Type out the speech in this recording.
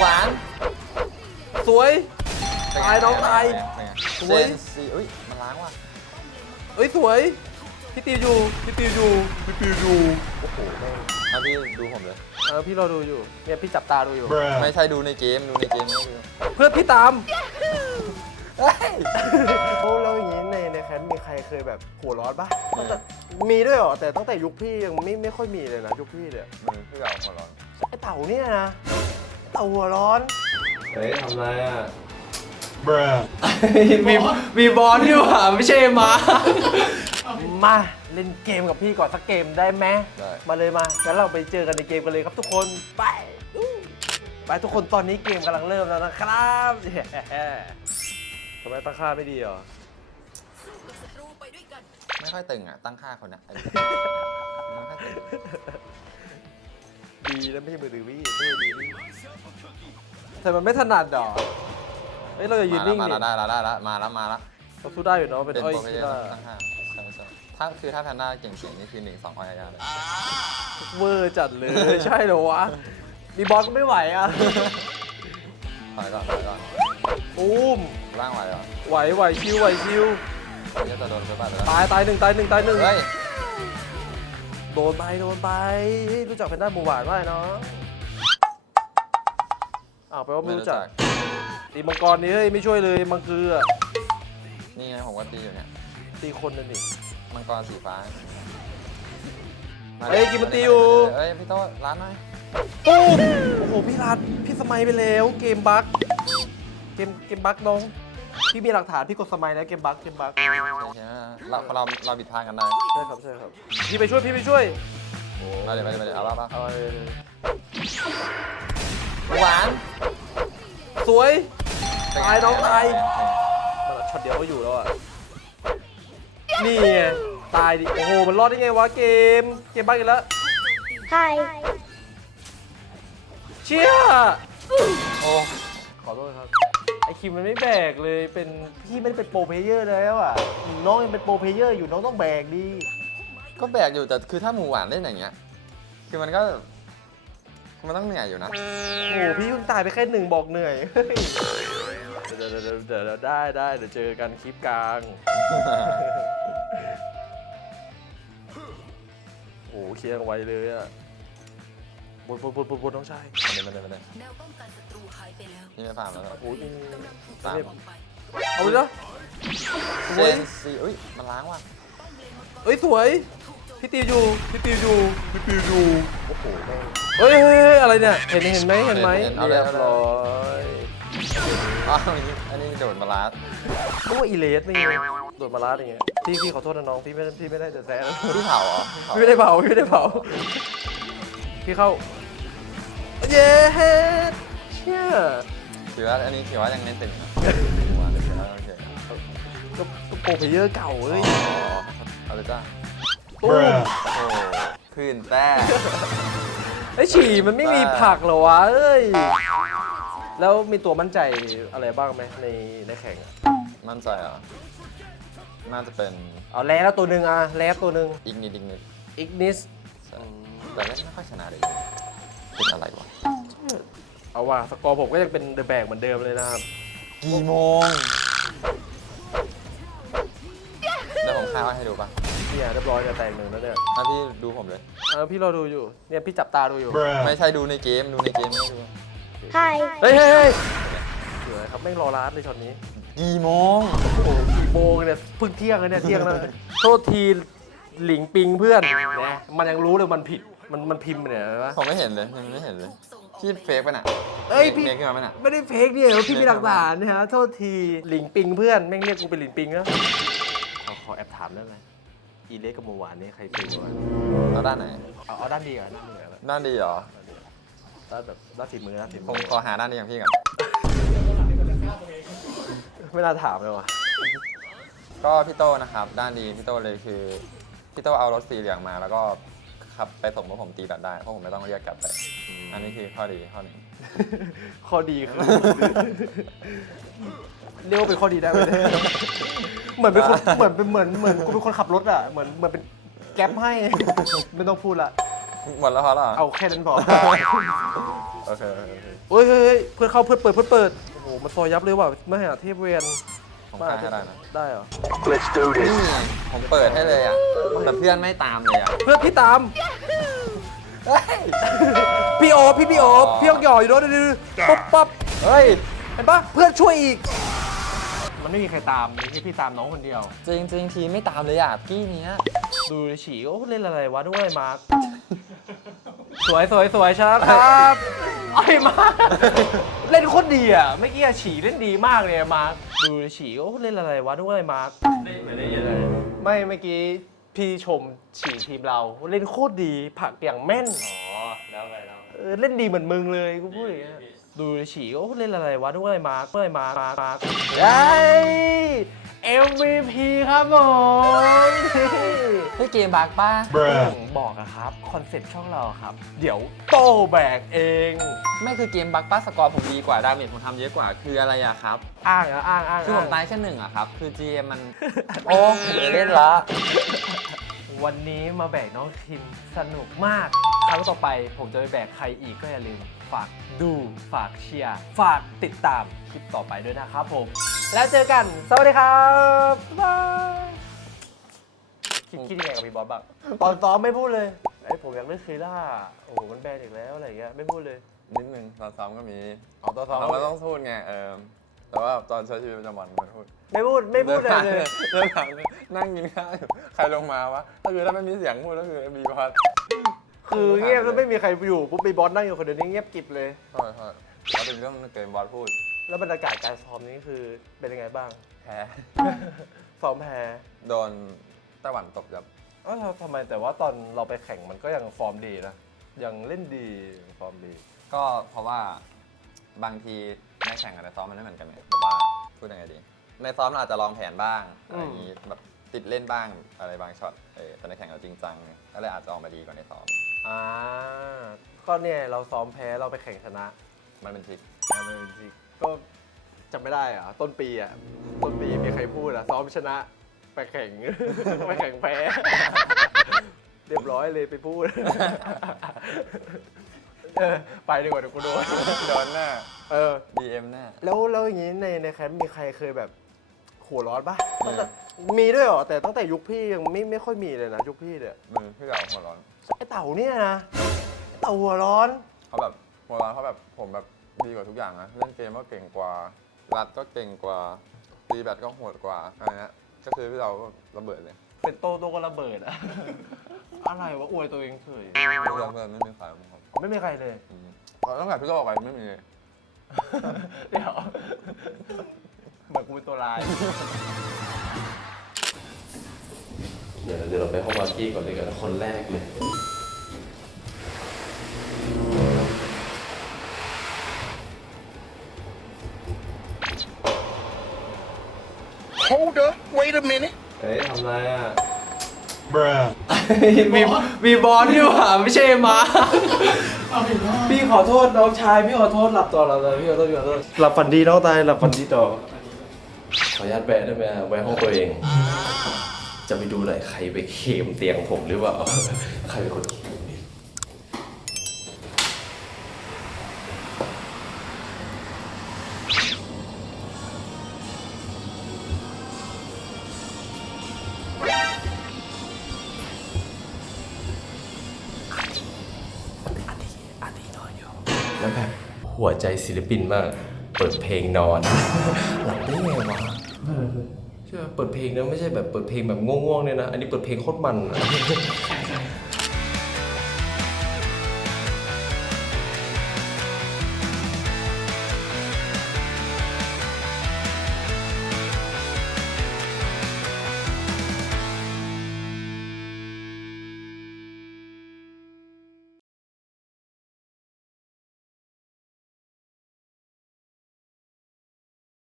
หวาน สวยตายน้องตายสวยสีเอ้ยมันล้างว่ะเอ้ยสวย พี่ตีอยู่ พี่ตีอยู่พี่ตีอยู่โอ้โหพี่ดูผมเลยเออพี่เราดูอยู่เนี่ยพี่จับตาดูอยู่ไม่ใช่ดูในเกมดูในเกมเพื่อพี่ตามเฮ้โอ้เราอย่างนี้ในในแคมมีใครเคยแบบหัวร้อนปะมีด้วยเหรอแต่ตั้งแต่ยุคพี่ยังไม่ไม่ค่อยมีเลยนะยุคพี่เนี่ยมพี่เก่าหัวร้อนต่าเนี่ยนะตัวร้อน เฮ้ยทำไรอ่ะบรมีมีบอลอยู่อ่ะไม่ใช่มามาเล่นเกมกับพี่ก่อนสักเกมได้ไหมมาเลยมาแล้วเราไปเจอกันในเกมกันเลยครับทุกคนไปไปทุกคนตอนนี้เกมกำลังเริ่มแล้วนะครับทำไมตั้งค่าไม่ดีหรอไม่ค่อยตึงอ่ะตั้งค่าคนนะีนะไม่ใช่มือถือพี่มือดีแต่มันไม่ถนัดดอกเฮ้ย เราจะยืนนิ่งดิมาแล้วมาแล้วมาแล้วสู้ได้อยู่เนาะเป็นไอ้ยี่ห้อถ้า คือถ้าแพนด้าเก่งๆ นี่คือหนึ่งสองพ้อยาเลยมือจัดเลย ใช่เหรอวะ ดีบอสก็ไม่ไหวอ่ะ ไหวก่อนไหวก่อนปุ้มร่างไหวเหรอ ไหวไหวชิวไหวชิวตาย ตายหนึ่งตายหนึ่งตายหนึ่งโดนไปโดนไปรู้จักแพนด้าบูบานไหมเนาะ อ้าวไปว่าไม่รู้จัก ตีมังกรนี่เฮ้ย ไม่ช่วยเลย มังคืออะนี่ไง ผมก็ตีอยู่เนี่ยตีคนนั่นนี่มังกรสีฟ้า เฮ้ยกินมันตีอยู่ เฮ้ย พี่โต้ร้านหน่อยโอ้โห พี่รัด พี่สมัยไปแล้ว เกมบั๊กเกมเกมบั๊กน้องพี่มีหลักฐานพี่กดสมัยแล้วเกมบักเกมบักเราเราเราบิดทางกันนะใช่ครับใช่ครับพี่ไปช่วยพี่ไปช่วยมาเดี๋ยวมาเ๋ยวมาเลยเอาละมาหวานสวยตายน้องตายมันช็อตเดียวก็อยู่แล้วอ่ะนี่ตายดิโอ้โหมันรอดได้ไงวะเกมเกมบักอีกแล้วใช่เชี่ยโอ้ขอโทษครับไอคิมมันไม่แบกเลย เป็นพี่ไม่ได้เป็นโปรเพเยอร์แล้วอ่ะ น้องยังเป็นโปรเพเยอร์อยู่น้องต้องแบกดี ก็แบกอยู่แต่คือถ้าหมูหวานเล่นอย่างเงี้ย คือมันก็มันต้องเหนื่อยอยู่นะโอ้โหพี่ยุ่นตายไปแค่หนึ่งบอกเหนื่อยเดี๋ยวเดี๋ยวเดี๋ยวได้ได้เดี๋ยวเจอกันคลิปกลาง โอ้โหเคียงไวเลยอ่ะบบบบบน้องชาย มาเลยมาเลยมาเลยนี่มะผ่านแล้วโอ้ยตามเอาไปเลอะเซนซีเอ้ย มันล้างว่ะเฮ้ยสวย พี่ตีอยู่ พี่ตีอยู่ พี่ตีอยู่ โอ้โหเฮ้ยเฮ้ยอะไรเนี่ยเห็นเห็นไหมเห็นไหมเอาเลยเอาเลยอันนี้โดดมาลาสตัวอีเลสไม่ยังโดดมาลาสอย่างเงี้ยพี่พี่ ขอโทษนะน้อง พี่ไม่พี่ไม่ได้แต่แซ่พี่เผาอ๋อพี่ไม่ได้เผาพี่ไม่ได้เผาี่เข้า เย้เฮเชื่อถือว่าอันนี้ถือว่ายังเล่นติดก็โปรพเยอะเก่าเลยเอาเลยจ้าตุ๊บขึ้นแต้ไอฉี่มันไม่มีผักเหรอวะเอ้ย แล้วมีตัวมั่นใจอะไรบ้างไหมในในแข่งมั่นใจอ่ะ น่าจะเป็นเอาแล้วตัวหนึ่งอะแล้วตัวหนึ่งอีกนิดอีกนิดอีกนิดต่นนี้ไม่ค่อยชนะเลยเป็นอะไรวะเอาว่าสกอร์ผมก็ยังเป็นเดอะแบกเหมือนเดิมเลยนะครับกี่โมงแล้วของขคาให้ดูป่ะพี่เรียบร้อยจะแต่งหนึ่งแล้วเนี่ยถ้าพี่ดูผมเลย เออพี่รอดูอยู่ เนี่ยพี่จับตาดูอยู่ ไม่ใช่ดูในเกมดูในเกมไม่ดูใช่เฮ้ยเฮ้ยเฮ้ยเหนื่อยครับไม่รอร้านเลยช็อตนี้กี่โมงโอ้โหกี่โมงเนี่ยพึ่งเที่ยงเลยเนี่ยเที่ยงแล้วโทษทีหลิงปิงเพื่อนนะ มันยังรู้เลยมันผิด มันมันพิมพ์เนี่ยวะผมไม่เห็นเลยไม่เห็นเลยพี่เฟกไปน่ะเอ้ยพี่เฟกขึ้นมาไหมน่ะ ไม่ได้เฟกเนี่ยพี่มีหลักฐานนะฮะโทษที หลิงปิงเพื่อน แม่งเรียกกูเป็นหลิงปิงแล้วขอแอบถามได้ไหมอีเล็กกับโมหวานนี่ใครเป็นวะเอาด้านไหนเอาอด้านดีก่อนด้านดีเหรอด้านแบบด้านฝีมือด้านฝีมือขอหาด้านนี้อย่างพี่ก่อนไม่น่าถามเลยวะก็พี่โตนะครับ ด้านดี พี่โตเลยคือพี่โตเอารถสีเหลืองมา แล้วก็ขับไปส่งรถผมตีแบบได้เพราะผมไม่ต้องเรียกกลับไป อันนี้คือข้อดีข้อหนึ่งข้อดีคือเรียกว่าเป็นข้อดีได้ เหมือนเป็นเหมือนเป็นเหมือนเหมือนกูเป็นคนขับรถอ่ะเหมือนเหมือนเป็นแก๊ปให้ ไม่ต้องพูดละหมดแล้วพอละเอาแค่นั้นพอโอเคโอเคเฮ้ยเฮ้ยเพื่อเข้าเพื่อเปิดเพื่อเปิด โอ้โหมันซอยยับเลยว่ะไม่หาเทพเวียนของใครได้ไหมได้เหรอ Let's do this ผมเปิดให้เลยอ่ะแต่เพื่อนไม่ตามเลยอ่ะ เพื่อนพี่ตามพี่โอพี่พี่โอพี่ยกหย่อยรถดือปุ๊บปั๊บ เฮ้ย เห็นปะเพื่อนช่วยอีก มันไม่มีใครตามมีที่พี่ตามน้องคนเดียว จริงจริงทีไม่ตามเลยอ่ะพี่เนี้ยดูฉี่โอ้เล่นอะไรวะด้วยมาร์คสวยสวยสวยชาครับไอ้มาร์คเล่นโคตรดีอ่ะ เมื่อกี้ฉี่เล่นดีมากเลยมาร์คดูฉี่โอ้เล่นอะไรวะด้วยมาร์คเล่ไม่เลนยัไงไม่เมื่อกี้พี่ชมฉี่ทีมเราเล่นโคตรดีผักอย่างแม่น อ๋อแล้วไงแล้วเล่นดีเหมือนมึงเลยกูพูดอย่างเงี้ยดูฉี่โอ้เล่นอะไรวะด้วยมาร์คด้วยมาร์คมาร์คได้ MVP ครับผมพี่เกมบักป้าบบอกนะครับ คอนเซ็ปต์ช่องเราครับ เดี๋ยวโตแบกเอง ไม่คือเกมบักป้าสกอร์ผมดีกว่า ดาเมจผมทำเยอะกว่าคืออะไรอะครับ อ้างอ้างอ้างคือผมตายแค่หนึ่งอะครับ คือเจมมัน โอ้เล่นละวันนี้มาแบกน้องคิม สนุกมากครั้งต่อไปผมจะไปแบกใครอีกก็อย่าลืมฝากดูฝากเชียร์ฝากติดตามคลิปต่อไปด้วยนะครับผม แล้วเจอกัน สวัสดีครับ บ๊าย คิดยังไงกับพี่บอสบ้างตอนซอมไม่พูดเลยไอผมอยากเล่นเคล่า โอ้โห มันแบนอีกแล้ว อะไรเงี้ยไม่พูดเลย นิดนึงตอนซ้อมก็มีเอาตอนซ้อมเราต้องพูดไงเออแต่ว่าตอนใช้ชีวิตประจำวันไม่พูด ไม่พูดไม่พูดเลยเลยนั่งกินข้าวใครลงมาวะถ้าคือถ้าไม่มีเสียงพูดแล้วคือมีบอสคือเงียบแล้วไม่มีใครอยู่ ปุ๊บ ไปบอสนั่งอยู่ คนเดียวนี่เงียบกิบเลยใช่ใช่แล้วเป็นเรื่องเกมบอสพูด แล้วบรรยากาศการซ้อมนี้คือเป็นยังไงบ้างแพ้ซ้อมแพ้โดนตะวันตกคับ เออทำไมแต่ว่าตอนเราไปแข่งมันก็ยังฟอร์มดีนะ ยังเล่นดีฟอร์มดีก็เพราะว่าบางทีม่แข่งกับในซ้อมมันไม่เหมือนกันเลยแต่ว่าพูดยังไงดี ในซ้อมเราอาจจะลองแผนบ้างอะไรนี้แบบติดเล่นบ้างอะไรบางช็อตเออตอนนแข่งเราจริงจังก็เลยอาจจะออกมาดีกว่าในซ้อม อ่าก็เนี่ยเราซ้อมแพ้เราไปแข่งชนะ มันเป็นทริกมันเป็นทริกก็จำไม่ได้อะต้นปีอะต้นปีมีใครพูดอะซ้อมชนะ ไปแข่งไปแข่งแพ้เรียบร้อยเลยไปพูดไปดีกว่าเดี๋ยวกูโดนโดนแน่เออดีเ DM แน่แล้วแล้วอย่างนี้ในในแคมป์มีใครเคยแบบหัวร้อนปะมีด้วยเหรอแต่ตั้งแต่ยุคพี่ยังไม่ไม่ค่อยมีเลยนะยุคพี่เนี่ยมือพี่เต่าหัวร้อนไอเต่าเนี่ยนะเต่าหัวร้อนเขาแบบหัวร้อนเขาแบบผมแบบดีกว่าทุกอย่างนะเล่นเกมก็เก่งกว่ารัดก็เก่งกว่าตีแบตก็โหดกว่าอะไรเงี้ยก็คือพี่เต่าระเบิดเลยเป็นโตโตก็ระเบิดอะอะไรวะอวยตัวเองเฉยเพื่อนไม่มีใครครับไม่มีใครเลยตั้งแต่พี่เต่าออกไปไม่มีเดี๋ยวเหมือนกูเป็นตัวร้ายเดี๋ยวเดี๋ยวเราไปห้องวาร์กี้ก่อนเลยกันคนแรกเลยเฮ้ยทำไรอ่ะบรมีมีบอลที่ว่าไม่ใช่มาพี่ขอโทษน้องชาย พี่ขอโทษหลับต่อหลับต่อพี่ขอโทษพี่ขอโทษหลับฝันดีน้องตายหลับฝันดีต่อขออนุญาตแบะได้ไหมแวะห้องตัวเองจะไปดูหน่อยใครไปเคมเตียงผมหรือว่า ใครเป็นคนหัวใจศิลปินมาก เปิดเพลงนอน หลับได้ไงวะเปิดเพลงนะไม่ใช่แบบเปิดเพลงแบบง่วงๆเนี่ยนะ อันนี้เปิดเพลงโคตรมันน